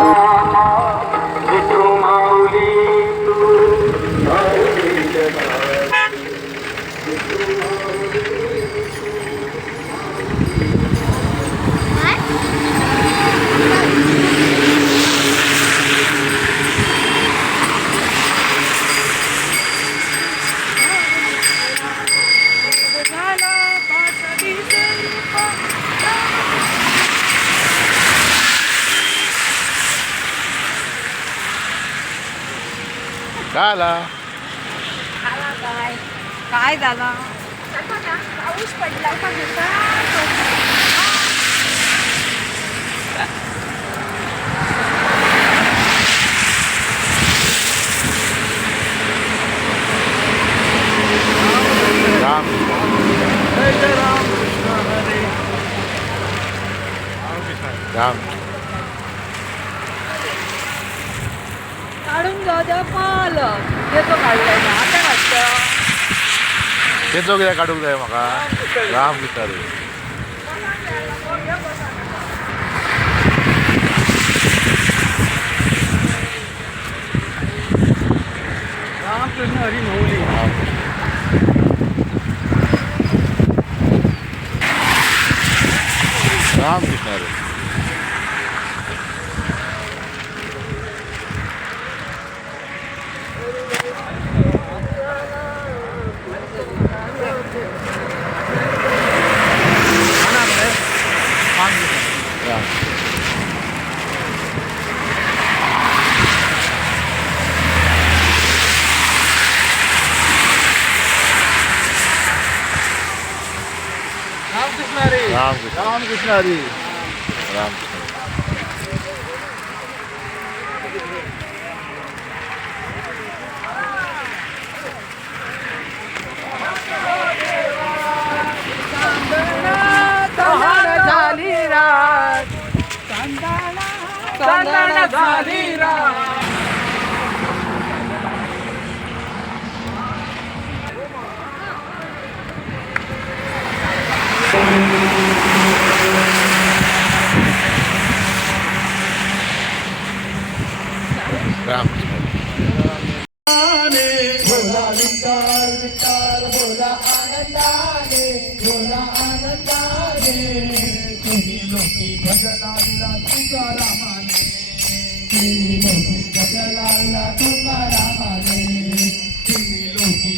Oh, هلا هلا باي قاعدة لا Yeah. हे जोग जाय काडूंक जाय म्हाका राम दिता रे रामकृष्ण हरी मौली राम कृष्ण हरी रामकृष्ण हरी राम झाली रात चांदण झाली रात que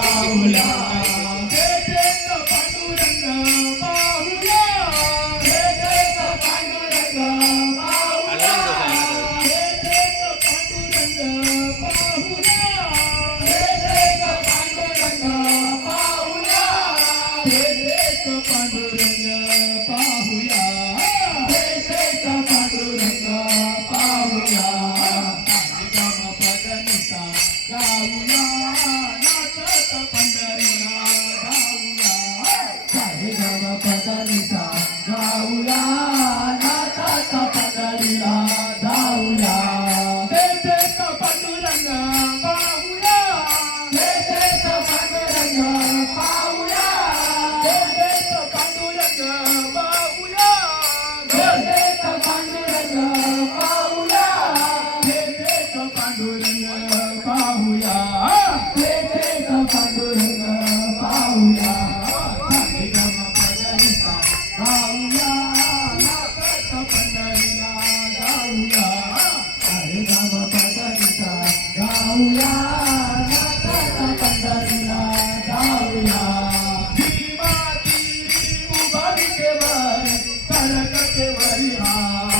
Hallelujah. 给我的好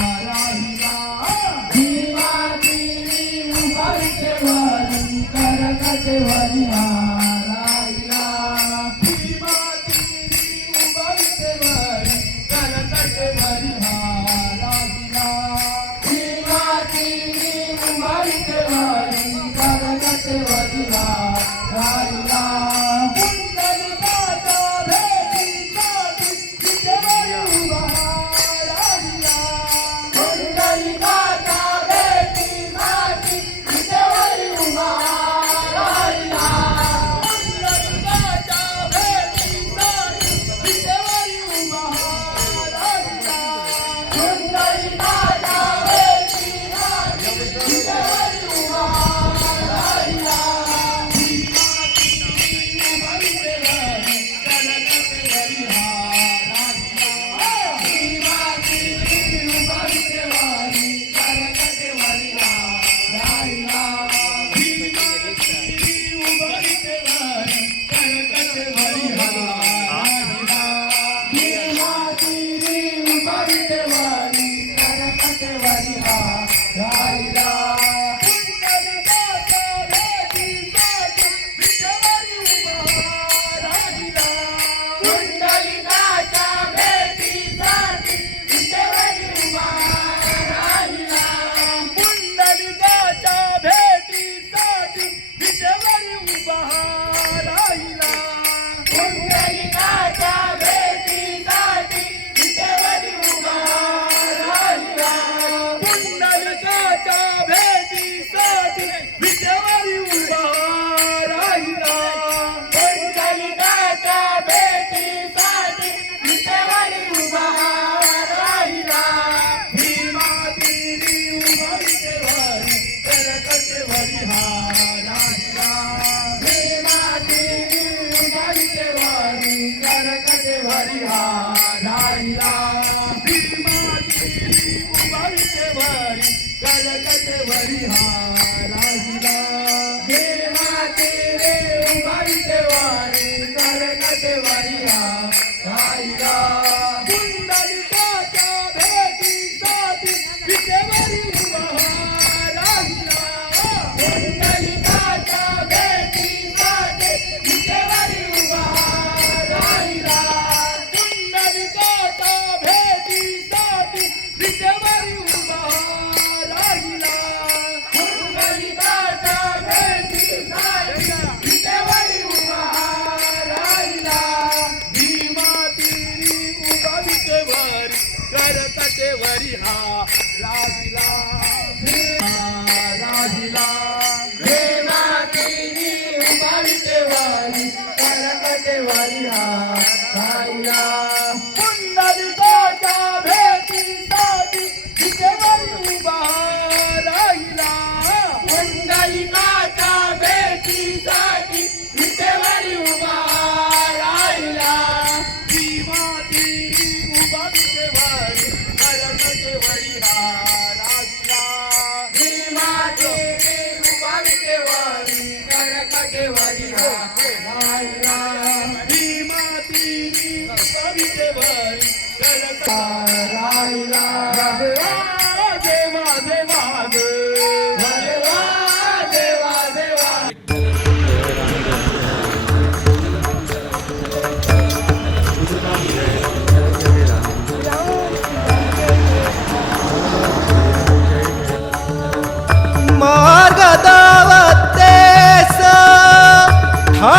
भीमातिरी उभा विटेवरी करकटेवरी मार्गदावतेस हा